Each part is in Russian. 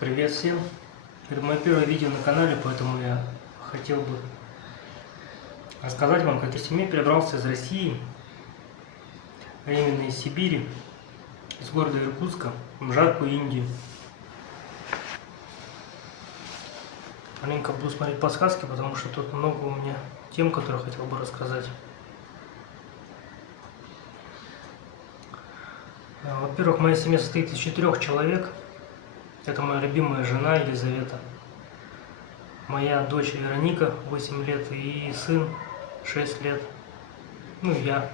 Привет всем! Это мое первое видео на канале, поэтому я хотел бы рассказать вам, как я с семьей перебрался из России, а именно из Сибири, из города Иркутска, в жаркую Индию. Маленько буду смотреть подсказки, потому что тут много у меня тем, которые хотел бы рассказать. Во-первых, моя семья состоит из 4 человек. Это моя любимая жена Елизавета, моя дочь Вероника, 8 лет, и сын, 6 лет, ну и я.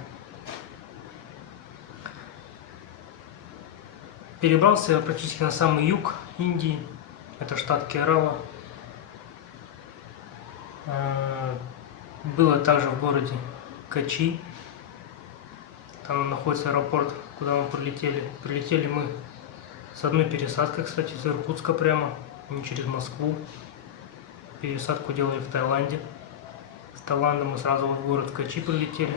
Перебрался я практически на самый юг Индии, это штат Керала. Было также в городе Кочи, там находится аэропорт, куда мы прилетели. Прилетели мы с одной пересадкой, кстати, из Иркутска прямо, не через Москву. Пересадку делали в Таиланде. С Таиланда мы сразу в город Кочи прилетели.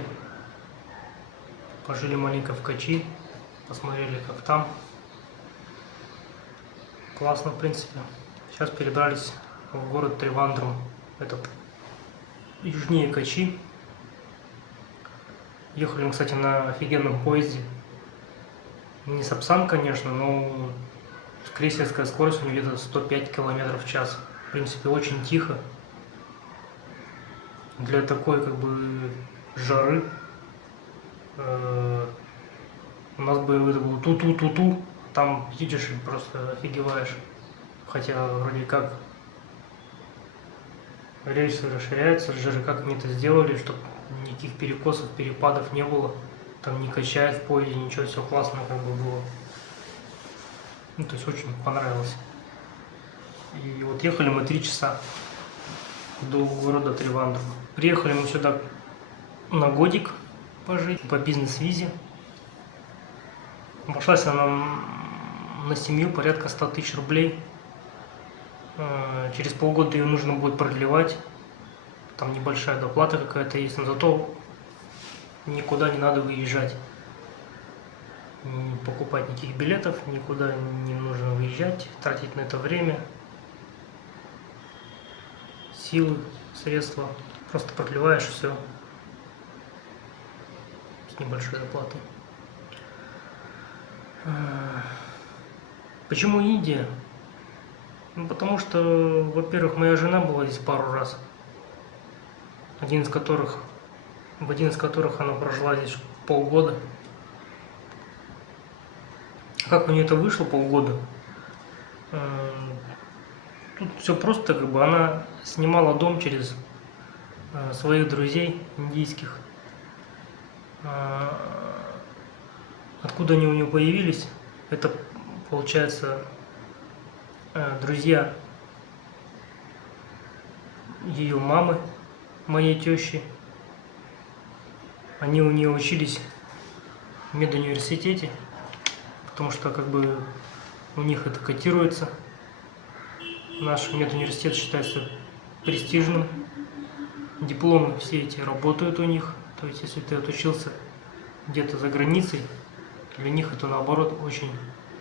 Пожили маленько в Кочи, посмотрели, как там. Классно, в принципе. Сейчас перебрались в город Тревандрум. Это южнее Кочи. Ехали мы, кстати, на офигенном поезде. Не Сапсан, конечно, но крейсерская скорость у него где-то 105 км в час. В принципе, очень тихо. Для такой, как бы, жары у нас бы это было ту-ту-ту-ту. Там едешь и просто офигеваешь. Хотя, вроде как, рельсы расширяются, жары как они это сделали, чтобы никаких перекосов, перепадов не было. Там не качает в поезде, ничего, все классно как бы было. Ну, то есть очень понравилось. И вот ехали мы 3 часа до города Тревандрум. Приехали мы сюда на годик пожить по бизнес-визе. Обошлась она нам на семью порядка 100 000 рублей. Через полгода ее нужно будет продлевать. Там небольшая доплата какая-то есть, но зато никуда не надо выезжать, не покупать никаких билетов, никуда не нужно выезжать, тратить на это время, силы, средства. Просто продлеваешь все с небольшой доплатой. Почему Индия? Ну, потому что, во-первых, моя жена была здесь пару раз, в один из которых она прожила здесь полгода. Как у нее это вышло полгода? Тут все просто, как бы она снимала дом через своих друзей индийских. Откуда они у нее появились? Это, получается, друзья ее мамы, моей тещи. Они у нее учились в медуниверситете, потому что как бы у них это котируется. Наш медуниверситет считается престижным. Дипломы все эти работают у них. То есть, если ты отучился где-то за границей, для них это, наоборот, очень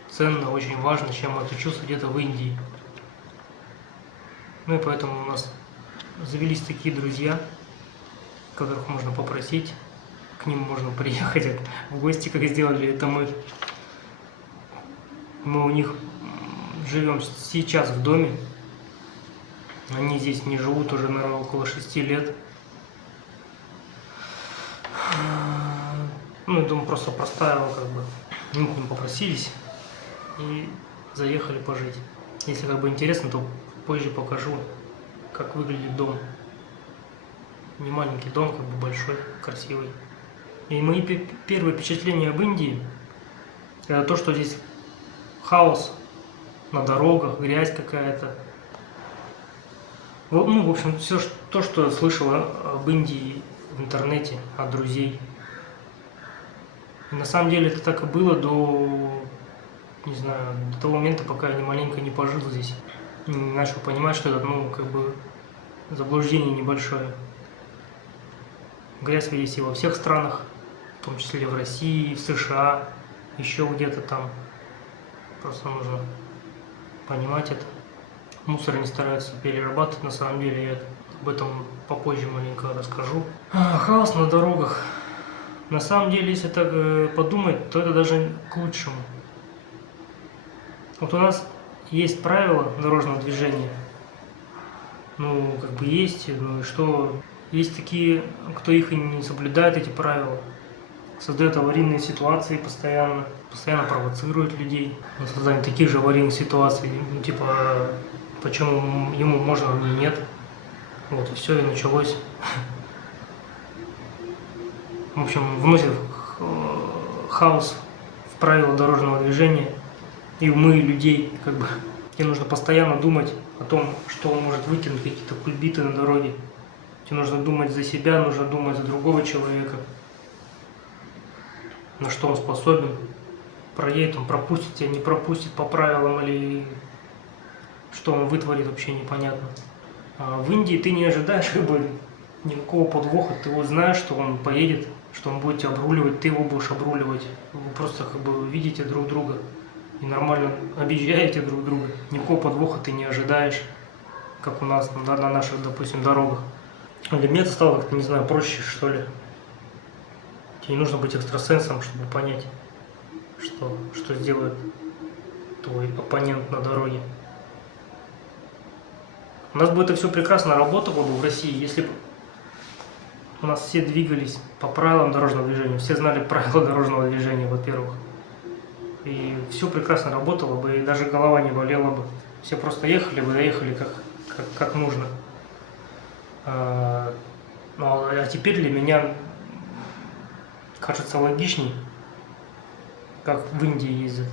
ценно, очень важно, чем отучился где-то в Индии. Ну и поэтому у нас завелись такие друзья, которых можно попросить. К ним можно приехать в гости, как сделали это мы. Мы у них живем сейчас в доме. Они здесь не живут уже, наверное, около 6 лет. Ну, я думаю, просто простаивал, как бы. Мы к ним попросились и заехали пожить. Если как бы интересно, то позже покажу, как выглядит дом. Не маленький дом, как бы большой, красивый. И мои первые впечатления об Индии — это то, что здесь хаос на дорогах, грязь какая-то. Ну, в общем, все то, что я слышал об Индии в интернете, от друзей. И на самом деле это так и было не знаю, до того момента, пока я маленько не пожил здесь. И не начал понимать, что это, ну, как бы заблуждение небольшое. Грязь есть и во всех странах, в том числе в России, в США, еще где-то там. Просто нужно понимать это. Мусор не стараются перерабатывать, на самом деле, я об этом попозже маленько расскажу. Хаос на дорогах. На самом деле, если так подумать, то это даже к лучшему. Вот у нас есть правила дорожного движения. Ну, как бы есть, ну и что? Есть такие, кто их и не соблюдает, эти правила. Создает аварийные ситуации постоянно провоцирует людей на создание таких же аварийных ситуаций. Ну, типа, почему ему можно, а мне нет. Вот, и все, и началось. В общем, вносит хаос в правила дорожного движения и умы людей, как бы. Тебе нужно постоянно думать о том, что он может выкинуть, какие-то кульбиты на дороге. Тебе нужно думать за себя, нужно думать за другого человека, на что он способен. Проедет, он пропустит тебя, не пропустит по правилам, или что он вытворит, вообще непонятно. А в Индии ты не ожидаешь как бы никакого подвоха, ты вот знаешь, что он поедет, что он будет тебя обруливать, ты его будешь обруливать. Вы просто как бы видите друг друга и нормально объезжаете друг друга. Никакого подвоха ты не ожидаешь, как у нас на наших, допустим, дорогах. Для меня это стало как-то, не знаю, проще, что ли. Тебе не нужно быть экстрасенсом, чтобы понять, что сделает твой оппонент на дороге. У нас бы это все прекрасно работало бы в России, если бы у нас все двигались по правилам дорожного движения, все знали правила дорожного движения, во-первых. И все прекрасно работало бы, и даже голова не болела бы. Все просто ехали бы, доехали как нужно. А теперь для меня кажется логичней, как в Индии ездят.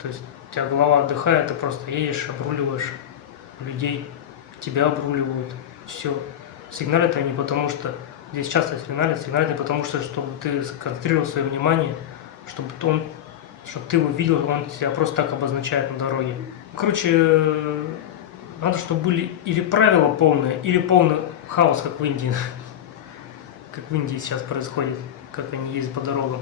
То есть у тебя голова отдыхает, ты просто едешь, обруливаешь людей, тебя обруливают, все. Сигналят они потому что, здесь часто сигналят не потому что, чтобы ты сконцентрировал свое внимание, чтобы ты его видел, он тебя просто так обозначает на дороге. Короче, надо, чтобы были или правила полные, или полный хаос, как в Индии. Как в Индии сейчас происходит, как они ездят по дорогам.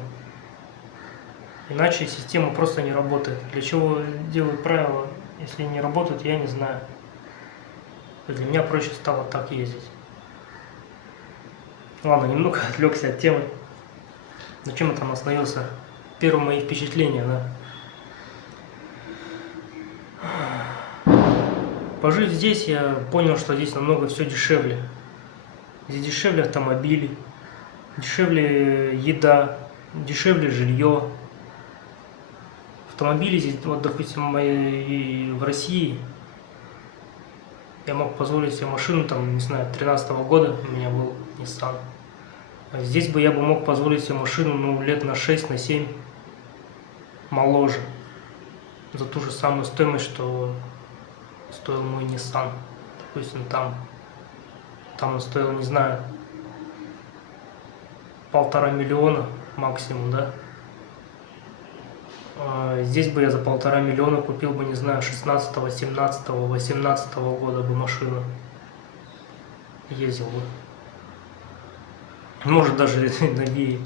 Иначе система просто не работает. Для чего делают правила, если не работают, я не знаю. Для меня проще стало так ездить. Ладно, немного отвлекся от темы. Зачем я там остановился? Первые мои впечатления, да. Пожив здесь, я понял, что здесь намного все дешевле. Здесь дешевле автомобили, дешевле еда, дешевле жилье. Автомобили здесь, вот, допустим, в России я мог позволить себе машину, там, не знаю, 13-го года у меня был Nissan. А здесь бы я мог позволить себе машину, ну, лет на 6, на 7 моложе. За ту же самую стоимость, что стоил мой Nissan. Допустим, там он стоил, не знаю, 1,5 миллиона максимум, да? Здесь бы я за 1,5 миллиона купил бы, не знаю, 16-го, 17-го, 18-го года бы машину. Ездил бы. Может, даже и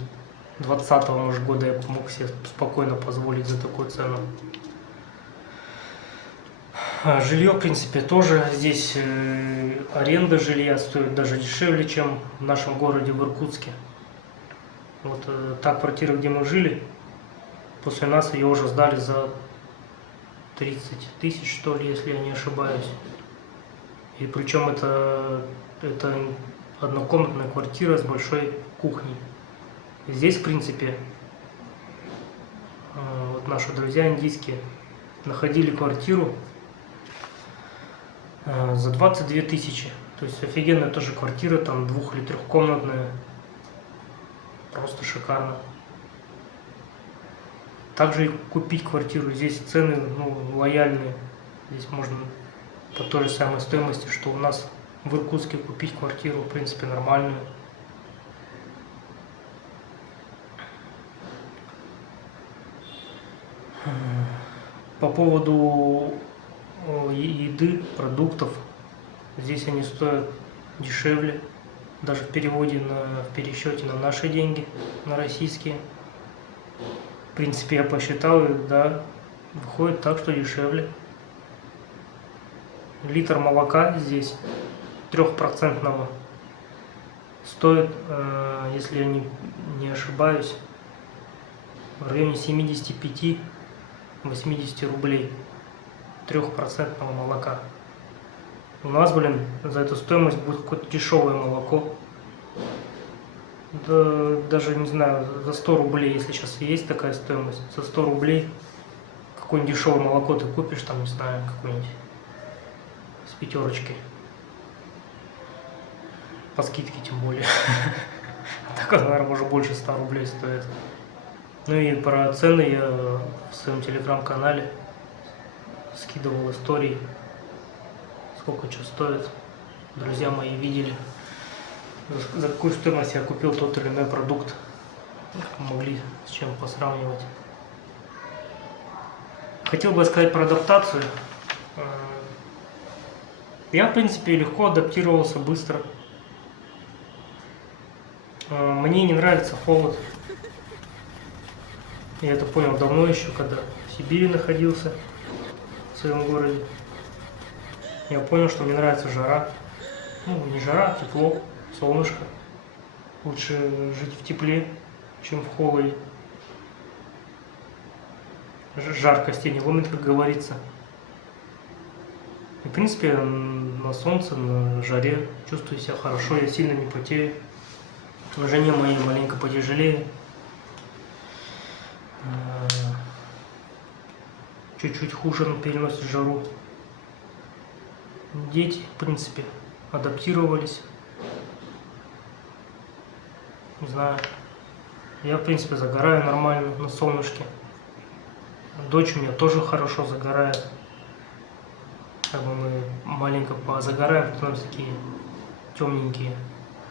20-го, может, года я мог себе спокойно позволить за такую цену. Жилье, в принципе, тоже здесь аренда жилья стоит даже дешевле, чем в нашем городе, в Иркутске. Вот та квартира, где мы жили, после нас ее уже сдали за 30 тысяч, что ли, если я не ошибаюсь. И причем это однокомнатная квартира с большой кухней. Здесь, в принципе, вот наши друзья индийские находили квартиру за 22 тысячи. То есть офигенная тоже квартира, там 2- или 3-комнатная. Просто шикарно. Также и купить квартиру. Здесь цены, ну, лояльные. Здесь можно по той же самой стоимости, что у нас в Иркутске, купить квартиру, в принципе, нормальную. По поводу еды, продуктов, здесь они стоят дешевле, даже в пересчете на наши деньги, на российские. В принципе, я посчитал, да, выходит так, что дешевле. литр молока здесь 3% стоит, если я не ошибаюсь, в районе 75-80 рублей 3% молока. У нас, блин, за эту стоимость будет какое-то дешевое молоко. Да, даже не знаю, за 100 рублей, если сейчас есть такая стоимость, за 100 рублей какое-нибудь дешевое молоко ты купишь, там, не знаю, какое-нибудь с пятерочки. По скидке тем более. Так, наверное, может больше 100 рублей стоит. Ну и про цены я в своем телеграм-канале скидывал истории, сколько что стоит. Друзья мои видели, за какую стоимость я купил тот или иной продукт. Могли с чем посравнивать. Хотел бы сказать про адаптацию. Я, в принципе, легко адаптировался, быстро. Мне не нравится холод. Я это понял давно еще, когда в Сибири находился, в своем городе. Я понял, что мне нравится жара. Ну, не жара, а тепло, солнышко. Лучше жить в тепле, чем в холоде. Жар костей не ломит, как говорится. И, в принципе, на солнце, на жаре чувствую себя хорошо, я сильно не потею. На жене моей маленько потяжелее. Чуть-чуть хуже он переносит жару. Дети, в принципе, адаптировались. Не знаю. Я, в принципе, загораю нормально на солнышке. Дочь у меня тоже хорошо загорает. Как бы мы маленько позагораем, становимся такие темненькие.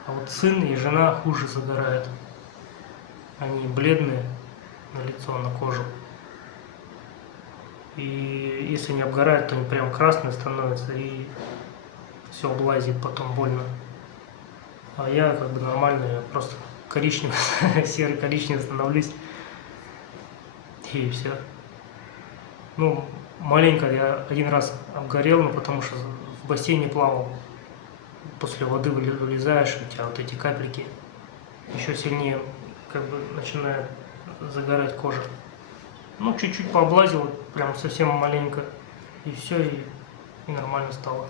А вот сын и жена хуже загорают. Они бледные на лицо, на кожу. И если не обгорают, то они прям красные становятся и все облазит, потом больно. А я как бы нормально, я просто коричневый, серый коричневый становлюсь. И все. Ну, маленько я один раз обгорел, но потому что в бассейне плавал. После воды вылезаешь, у тебя вот эти капельки еще сильнее как бы начинает загорать кожа. Ну, чуть-чуть пооблазил, прям совсем маленько, и все, и нормально стало.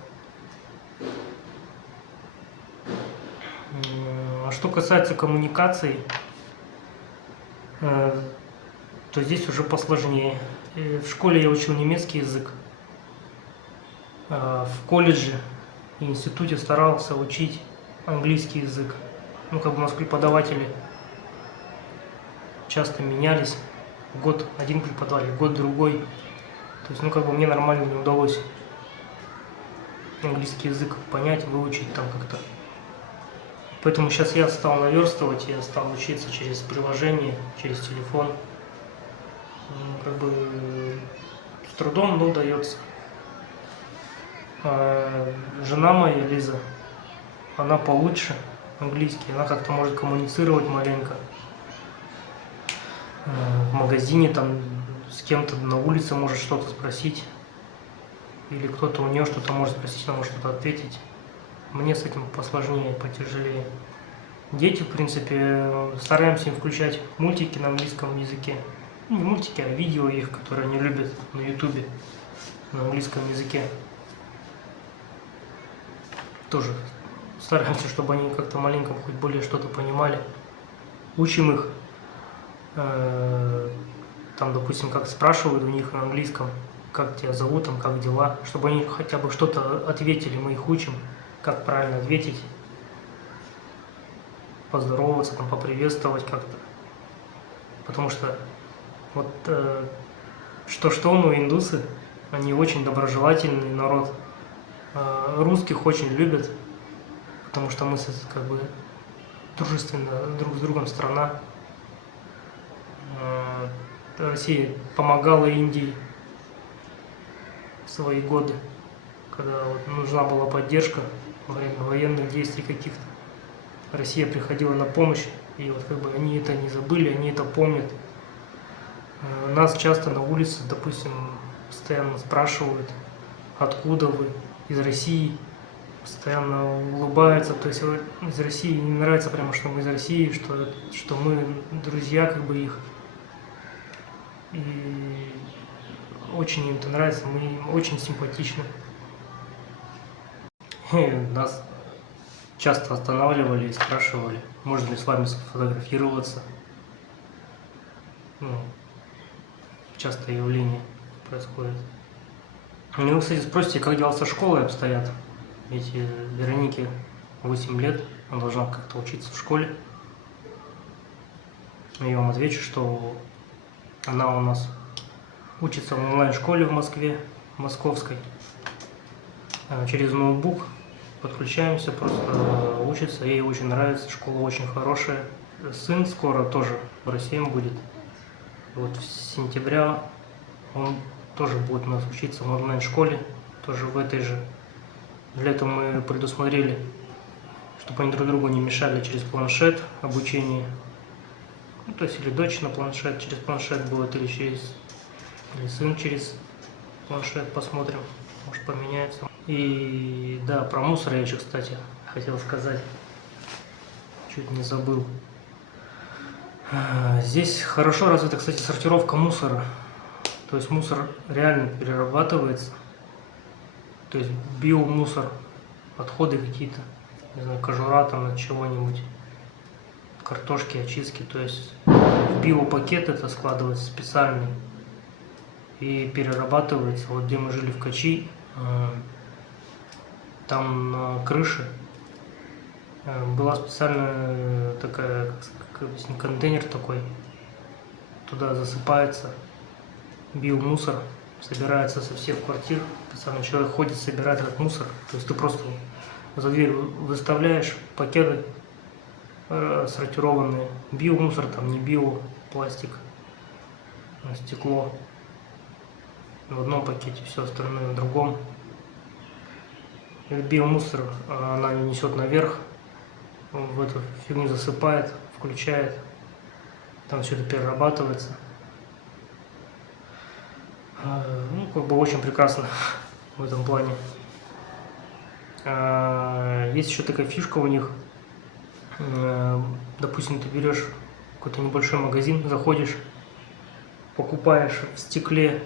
А что касается коммуникаций, то здесь уже посложнее. В школе я учил немецкий язык, в колледже и институте старался учить английский язык. Ну, как бы у нас преподаватели часто менялись. Год один преподаватель, год другой. То есть, ну, как бы мне нормально не удалось английский язык понять, выучить там как-то. Поэтому сейчас я стал наверстывать, я стал учиться через приложение, через телефон. Как бы с трудом, но дается. Жена моя, Лиза, она получше английский, она как-то может коммуницировать маленько. В магазине там с кем-то на улице может что-то спросить. Или кто-то у нее что-то может спросить, она может что-то ответить. Мне с этим посложнее, потяжелее. Дети, в принципе, стараемся им включать мультики на английском языке. Ну, не мультики, а видео их, которые они любят на ютубе на английском языке. Тоже стараемся, чтобы они как-то маленько хоть более что-то понимали. Учим их, там, допустим, как спрашивают у них на английском, как тебя зовут, там, как дела, чтобы они хотя бы что-то ответили, мы их учим, как правильно ответить, поздороваться, там, поприветствовать как-то. Потому что вот что-что, но индусы, они очень доброжелательный народ. Русских очень любят, потому что мы как бы дружественно друг с другом страна. Россия помогала Индии в свои годы, когда вот нужна была поддержка во время военных действий каких-то. Россия приходила на помощь, и вот как бы они это не забыли, они это помнят. Нас часто на улице, допустим, постоянно спрашивают, откуда вы, из России, постоянно улыбаются. То есть из России, им нравится прямо, что мы из России, что мы друзья как бы их. И очень им это нравится, мы им очень симпатичны. И нас часто останавливали и спрашивали, можно ли с вами сфотографироваться. Ну, частое явление происходит. Ну, вы, кстати, спросите, как дела со школой обстоят. Ведь Веронике 8 лет, она должна как-то учиться в школе. Я вам отвечу, что она у нас учится в онлайн-школе в Москве, московской. Через ноутбук подключаемся, просто учится, ей очень нравится, школа очень хорошая. Сын скоро тоже в России будет. Вот в сентябре он тоже будет у нас учиться в онлайн-школе, тоже в этой же. Для этого мы предусмотрели, чтобы они друг другу не мешали через планшет обучение. Ну, то есть или дочь на планшет, через планшет будет, или сын через планшет, посмотрим, может поменяется. И да, про мусор я еще, кстати, хотел сказать, чуть не забыл. Здесь хорошо развита, кстати, сортировка мусора. То есть мусор реально перерабатывается. То есть биомусор, отходы какие-то, не знаю, кожура там от чего-нибудь, картошки, очистки. То есть в биопакет это складывается специальный и перерабатывается. Вот где мы жили в Качи, там на крыше была специальная такая, как объяснить, контейнер такой. Туда засыпается биомусор, собирается со всех квартир. Специально человек ходит, собирает этот мусор. То есть ты просто за дверь выставляешь пакеты сортированные. Биомусор, там не био, пластик, стекло в одном пакете, все остальное в другом. Биомусор она несет наверх, в эту фигню засыпает, включает, там все это перерабатывается. Ну, как бы очень прекрасно в этом плане. Есть еще такая фишка у них. Допустим, ты берешь какой-то небольшой магазин, заходишь, покупаешь в стекле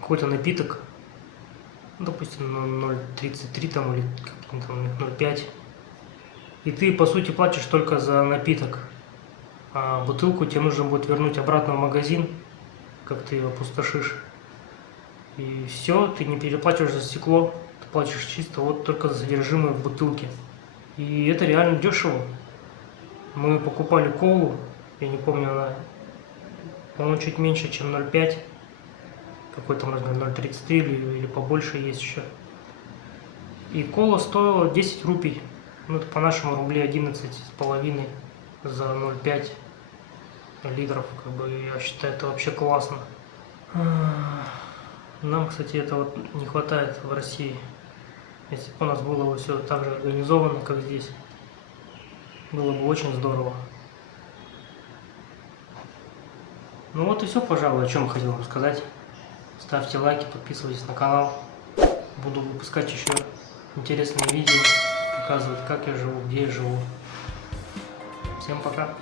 какой-то напиток, допустим, 0,33 там или 0,5, и ты по сути платишь только за напиток, а бутылку тебе нужно будет вернуть обратно в магазин, как ты ее опустошишь, и все, ты не переплачиваешь за стекло, ты платишь чисто вот только за содержимое в бутылке, и это реально дешево. Мы покупали колу, я не помню, она, по-моему, чуть меньше, чем 0,5, какой там размер, 0,33 или побольше есть еще. И кола стоила 10 рупий, ну это по нашему рубле 11,5 за 0,5 литров, как бы я считаю, это вообще классно. Нам, кстати, этого не хватает в России. Если бы у нас было все так же организовано, как здесь, было бы очень здорово. Ну вот и все, пожалуй, о чем хотел вам сказать. Ставьте лайки, подписывайтесь на канал. Буду выпускать еще интересные видео, показывать, как я живу, где я живу. Всем пока!